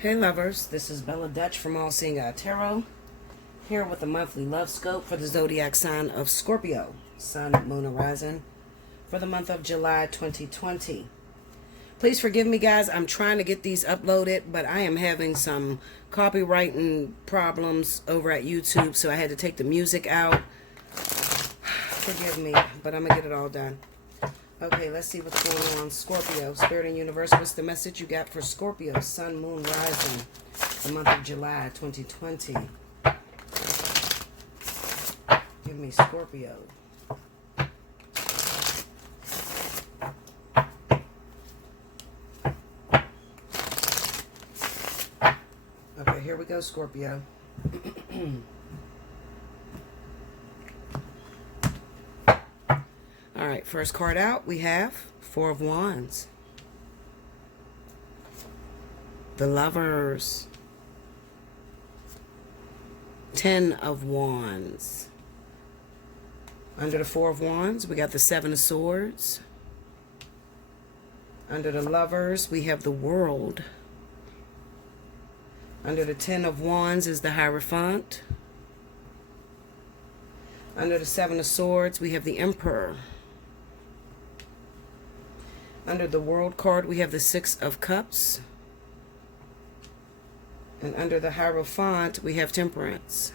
Hey lovers, this is Bella Dutch from Allseeingeyetarot, here with a monthly love scope for the zodiac sign of Scorpio, Sun, Moon, and Rising, for the month of July 2020. Please forgive me guys, I'm trying to get these uploaded, but I am having some copywriting problems over at YouTube, so I had to take the music out. Forgive me, but I'm going to get it all done. Okay, let's see what's going on. Scorpio, Spirit and Universe, what's the message you got for Scorpio, Sun, Moon, Rising, the month of July 2020? Give me Scorpio. Okay, here we go, Scorpio. Alright, first card out, we have Four of Wands. The Lovers. Ten of Wands. Under the Four of Wands, we got the Seven of Swords. Under the Lovers, we have the World. Under the Ten of Wands is the Hierophant. Under the Seven of Swords, we have the Emperor. Under the World card, we have the Six of Cups. And under the Hierophant, we have Temperance.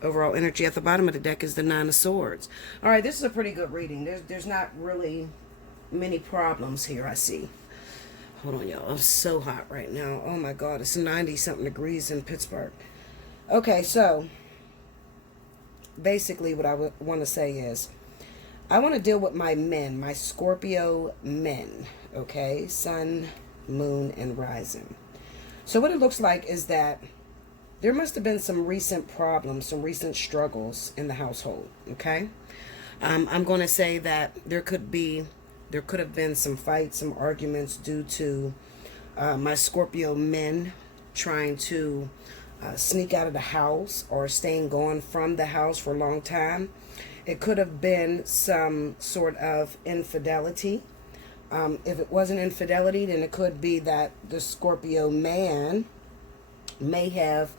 Overall energy at the bottom of the deck is the Nine of Swords. All right, this is a pretty good reading. There's not really many problems here, I see. Hold on, y'all. I'm so hot right now. Oh, my God. It's 90-something degrees in Pittsburgh. Okay, so basically what I want to say is I want to deal with my men, my Scorpio men, okay? Sun, Moon, and Rising. So what it looks like is that there must have been some recent problems, some recent struggles in the household, okay? I'm going to say that there could have been some fights, some arguments due to my Scorpio men trying to sneak out of the house or staying gone from the house for a long time. It could have been some sort of infidelity. If it wasn't infidelity, then it could be that the Scorpio man may have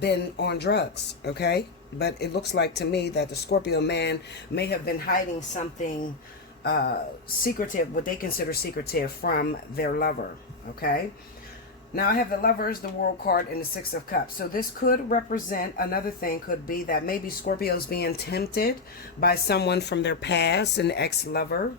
been on drugs, okay? But it looks like to me that the Scorpio man may have been hiding something secretive, what they consider secretive, from their lover, okay? Now I have the Lovers, the World card, and the Six of Cups. So this could represent, another thing could be that maybe Scorpio's being tempted by someone from their past, an ex-lover.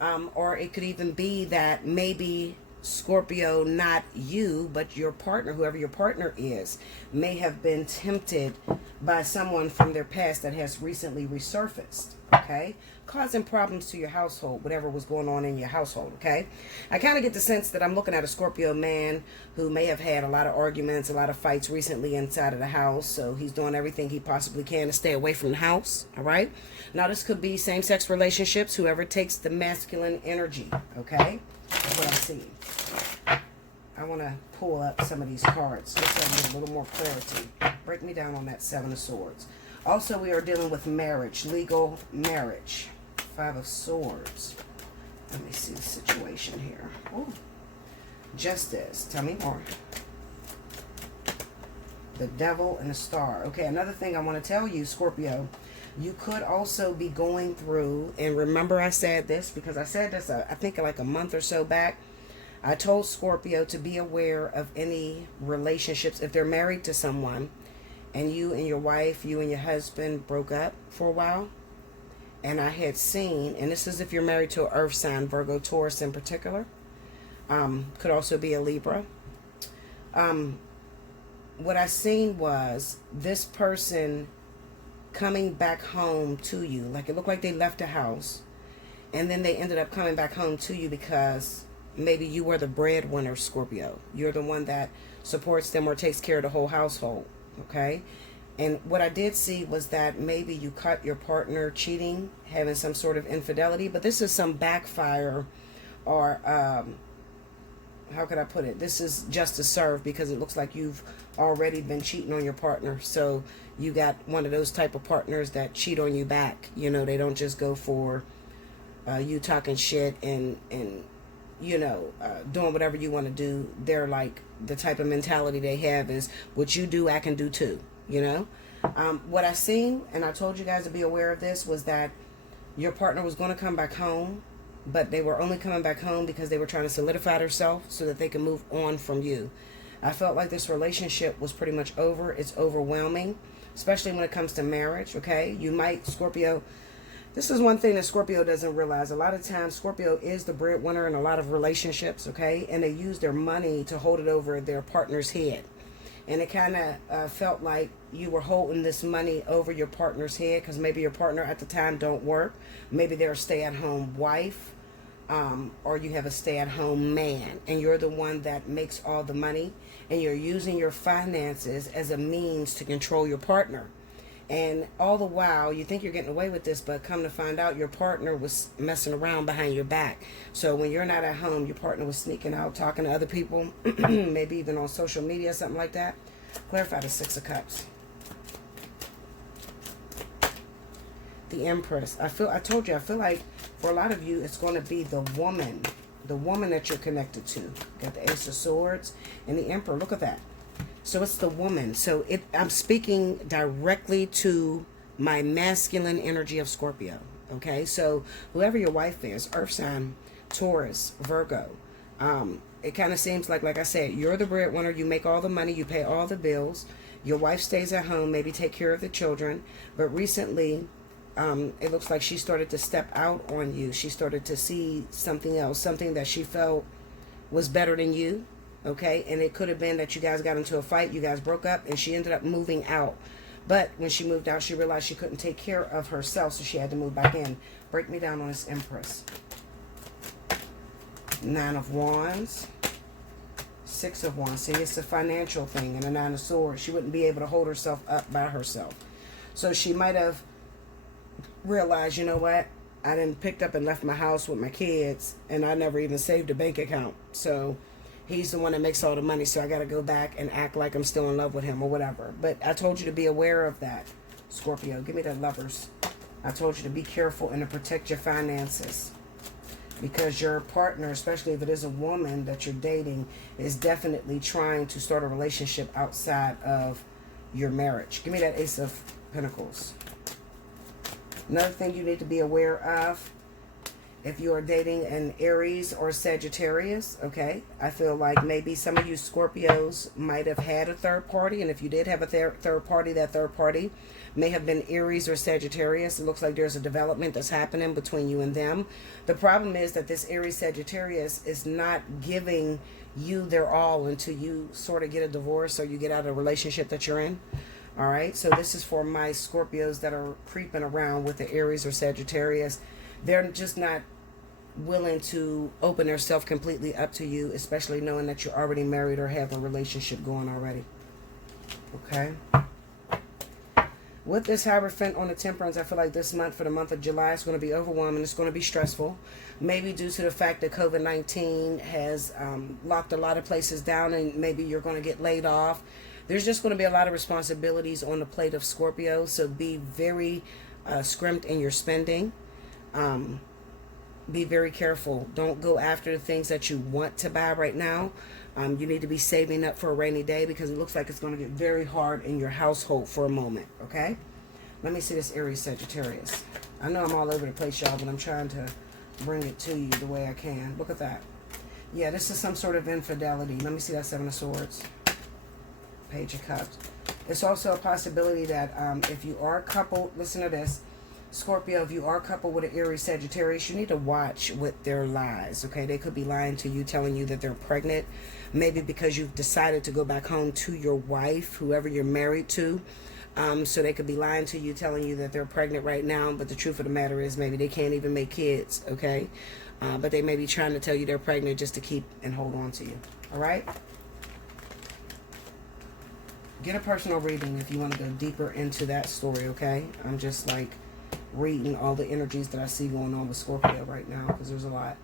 Or it could even be that maybe Scorpio, not you, but your partner, whoever your partner is, may have been tempted by someone from their past that has recently resurfaced, okay? Causing problems to your household, whatever was going on in your household, okay? I kind of get the sense that I'm looking at a Scorpio man who may have had a lot of arguments, a lot of fights recently inside of the house, so he's doing everything he possibly can to stay away from the house, all right? Now, this could be same-sex relationships, whoever takes the masculine energy, okay? That's what I'm seeing. I want to pull up some of these cards just so I get a little more clarity. Break me down on that Seven of Swords. Also, we are dealing with marriage, legal marriage. Five of Swords. Let me see the situation here. Ooh. Justice. Tell me more. The Devil and the Star. Okay, another thing I want to tell you, Scorpio, you could also be going through, and remember I said this, because I said this, I think like a month or so back. I told Scorpio to be aware of any relationships, if they're married to someone, and you and your wife, you and your husband broke up for a while. And I had seen, and this is if you're married to an earth sign, Virgo, Taurus in particular. Could also be a Libra. What I seen was this person coming back home to you. Like it looked like they left the house. And then they ended up coming back home to you because maybe you were the breadwinner, Scorpio. You're the one that supports them or takes care of the whole household. Okay? And what I did see was that maybe you caught your partner cheating, having some sort of infidelity, but this is some backfire, or how could I put it? This is justice served, because it looks like you've already been cheating on your partner. So you got one of those type of partners that cheat on you back. You know, they don't just go for you talking shit and doing whatever you want to do. They're like, the type of mentality they have is, what you do, I can do too, What I seen, and I told you guys to be aware of this, was that your partner was going to come back home, but they were only coming back home because they were trying to solidify themselves so that they can move on from you. I felt like this relationship was pretty much over. It's overwhelming, especially when it comes to marriage, okay? You might, Scorpio, this is one thing that Scorpio doesn't realize. A lot of times, Scorpio is the breadwinner in a lot of relationships, okay? And they use their money to hold it over their partner's head. And it kind of felt like you were holding this money over your partner's head because maybe your partner at the time don't work. Maybe they're a stay-at-home wife, or you have a stay-at-home man, and you're the one that makes all the money, and you're using your finances as a means to control your partner. And all the while, you think you're getting away with this, but come to find out, your partner was messing around behind your back. So when you're not at home, your partner was sneaking out, talking to other people, maybe even on social media, something like that. Clarify the Six of Cups. The Empress. I told you, I feel like for a lot of you, it's going to be the woman that you're connected to. Got the Ace of Swords and the Emperor. Look at that. So it's the woman. So I'm speaking directly to my masculine energy of Scorpio. Okay, so whoever your wife is, Earth sign, Taurus, Virgo. It kind of seems like I said, you're the breadwinner. You make all the money. You pay all the bills. Your wife stays at home, maybe take care of the children. But recently, it looks like she started to step out on you. She started to see something else, something that she felt was better than you. Okay, and it could have been that you guys got into a fight, you guys broke up, and she ended up moving out. But when she moved out, she realized she couldn't take care of herself, so she had to move back in. Break me down on this Empress. Nine of Wands. Six of Wands. See, it's a financial thing, and a Nine of Swords. She wouldn't be able to hold herself up by herself. So she might have realized, you know what? I done picked up and left my house with my kids, and I never even saved a bank account. So he's the one that makes all the money, so I got to go back and act like I'm still in love with him or whatever. But I told you to be aware of that, Scorpio. Give me the Lovers. I told you to be careful and to protect your finances. Because your partner, especially if it is a woman that you're dating, is definitely trying to start a relationship outside of your marriage. Give me that Ace of Pentacles. Another thing you need to be aware of, if you are dating an Aries or Sagittarius, okay, I feel like maybe some of you Scorpios might have had a third party, and if you did have a third party, that third party may have been Aries or Sagittarius. It looks like there's a development that's happening between you and them. The problem is that this Aries Sagittarius is not giving you their all until you sort of get a divorce or you get out of a relationship that you're in. All right, so this is for my Scorpios that are creeping around with the Aries or Sagittarius. They're just not willing to open themselves completely up to you, especially knowing that you're already married or have a relationship going already. Okay. With this Hierophant on the Temperance, I feel like this month, for the month of July, it's going to be overwhelming. It's going to be stressful. Maybe due to the fact that COVID-19 has locked a lot of places down, and maybe you're going to get laid off. There's just going to be a lot of responsibilities on the plate of Scorpio, so be very scrimped in your spending. Be very careful. Don't go after the things that you want to buy right now. You need to be saving up for a rainy day, because it looks like it's going to get very hard in your household for a moment, okay? Let me see this Aries Sagittarius. I know I'm all over the place, y'all, but I'm trying to bring it to you the way I can. Look at that. Yeah, this is some sort of infidelity. Let me see that Seven of Swords. Page of Cups. It's also a possibility that if you are a couple, listen to this, Scorpio, if you are coupled with an Aries Sagittarius, you need to watch with their lies, okay? They could be lying to you, telling you that they're pregnant, maybe because you've decided to go back home to your wife, whoever you're married to. So they could be lying to you, telling you that they're pregnant right now, but the truth of the matter is maybe they can't even make kids, okay? But they may be trying to tell you they're pregnant just to keep and hold on to you, all right? Get a personal reading if you want to go deeper into that story, okay? I'm just like reading all the energies that I see going on with Scorpio right now, because there's a lot.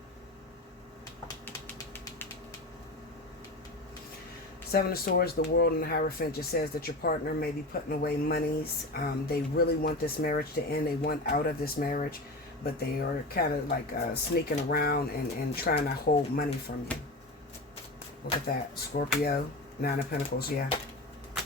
Seven of Swords, the World, and the Hierophant just says that your partner may be putting away monies. They really want this marriage to end. They want out of this marriage, but they are kind of like sneaking around and trying to hold money from you. Look at that, Scorpio, 9 of Pentacles. Yeah,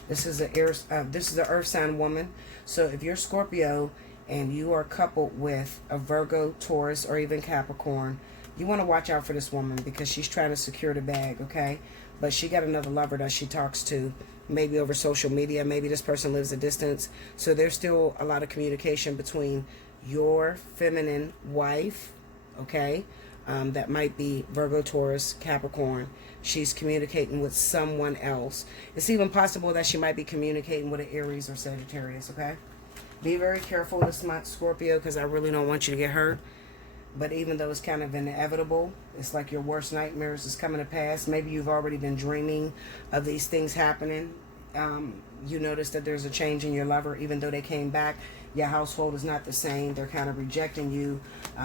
this is the Earth sign woman. So if you're Scorpio and you are coupled with a Virgo, Taurus, or even Capricorn, you want to watch out for this woman because she's trying to secure the bag, okay? But she got another lover that she talks to, maybe over social media. Maybe this person lives a distance. So there's still a lot of communication between your feminine wife, okay? That might be Virgo, Taurus, Capricorn. She's communicating with someone else. It's even possible that she might be communicating with an Aries or Sagittarius, okay? Be very careful this month, Scorpio, because I really don't want you to get hurt. But even though it's kind of inevitable, it's like your worst nightmares is coming to pass. Maybe you've already been dreaming of these things happening. You notice that there's a change in your lover, even though they came back. Your household is not the same. They're kind of rejecting you,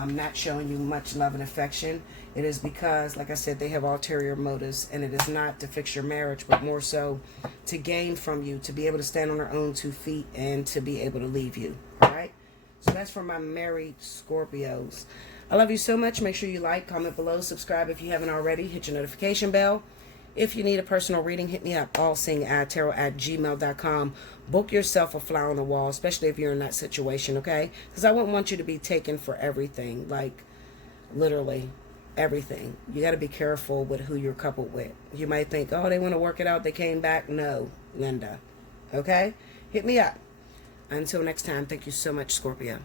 not showing you much love and affection. It is because, like I said, they have ulterior motives, and it is not to fix your marriage, but more so to gain from you, to be able to stand on their own 2 feet and to be able to leave you. All right? So that's for my married Scorpios. I love you so much. Make sure you like, comment below, subscribe if you haven't already. Hit your notification bell. If you need a personal reading, hit me up, allseeingeyetarot@gmail.com. Book yourself a fly on the wall, especially if you're in that situation, okay? Because I wouldn't want you to be taken for everything, like literally everything. You got to be careful with who you're coupled with. You might think, oh, they want to work it out, they came back. No, Linda, okay? Hit me up. Until next time, thank you so much, Scorpio.